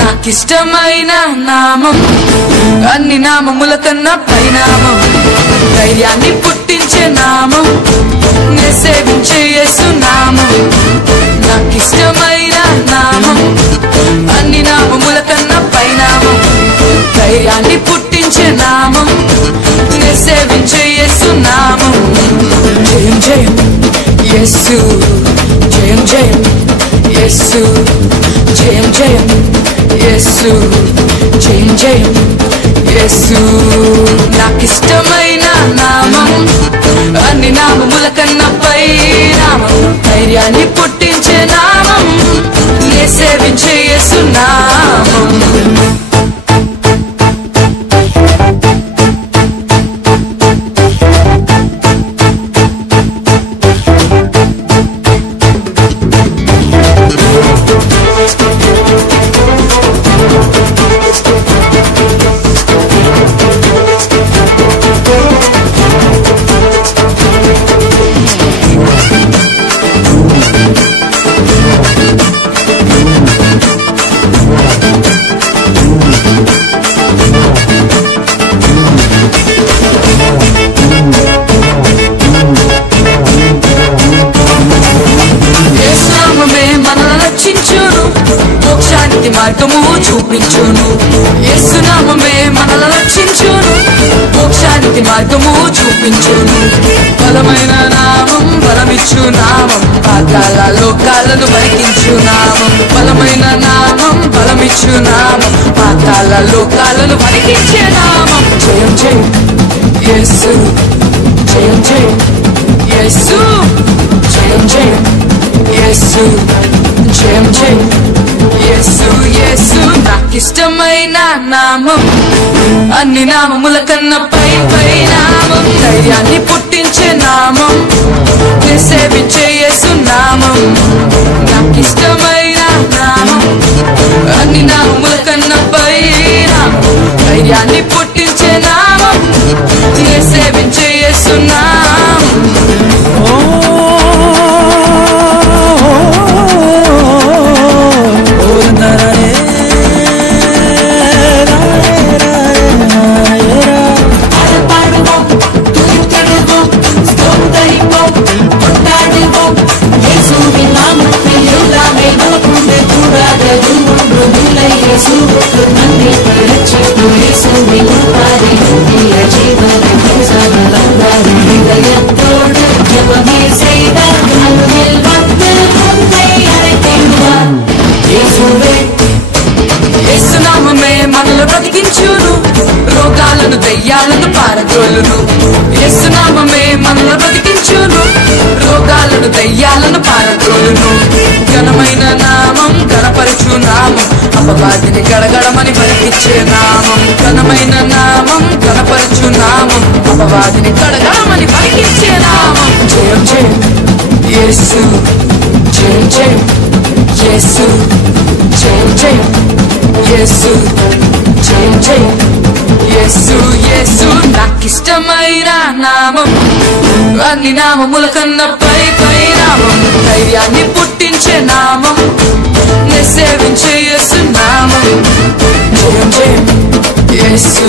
నాకిష్టమైన నామం అన్ని నామముల కన్నా పైనామం, ధైర్యాన్ని పుట్టించే నామం, నే సేవించే యేసు నామం. నాకిష్టమైన నామం అన్ని నామముల కన్నా పైనామం, ధైర్యాన్ని పుట్టించే నామం, నే సేవించే యేసు నామం. జయం జయం యేసు, జయం జయం యేసు, జయం జయం యేసు, జయం జయం యేసు. నాకిష్టమైన నామం అన్ని నామముల కన్నా పై నామం, ధైర్యాన్ని పుట్టించే నామం, నే సేవించే యేసు నామం. మార్గము చూపించును, యేసు నామమే మనల రక్షించును, మోక్షానికి మార్గము చూపించును. బలమైన నామం, బలమిచ్చు నామం, పాతాళ లోకాలను వణికించు నామం. బలమైన నామం, బలమిచ్చు నామం, పాతాళ లోకాలను వణికించే నామం. జయం జయం యేసు, జయం జయం యేసు, జయం జయం యేసు, జయం జయం యేసు యేసు. నాకిష్టమైన నామం అన్ని నామముల కన్నా పై పై నామం, ధైర్యాన్ని పుట్టించే నామం, నే సేవించే యేసు నామం. నాకిష్టమైన నామం అన్ని నామముల కన్నా పై నామం, ధైర్యాన్ని పుట్టించే నామం, నే సేవించే యేసు నామం. రోగాలను దయ్యాలను పారద్రోలును, యేసు నామమే మనల్ని బ్రతికించును, రోగాలను దయ్యాలను పారద్రోలును. ఘనమైన నామం, ఘనపరచు నామం, అపవాదిని గడగడమని పలికించే నామం. ఘనమైన నామం, ఘనపరచు నామం, అపవాదిని గడగడమని పలికించే నామం. జయం జయం యేసు, జయం జయం యేసు, జయం జయం యేసు, జయం జయం యేసు యేసు. నాకిష్టమైన నామం అన్ని నామముల కన్నా పై పై నామం, ధైర్యాన్ని పుట్టించే నామం, నే సేవించే యేసు నామం. జయం జయం యేసు,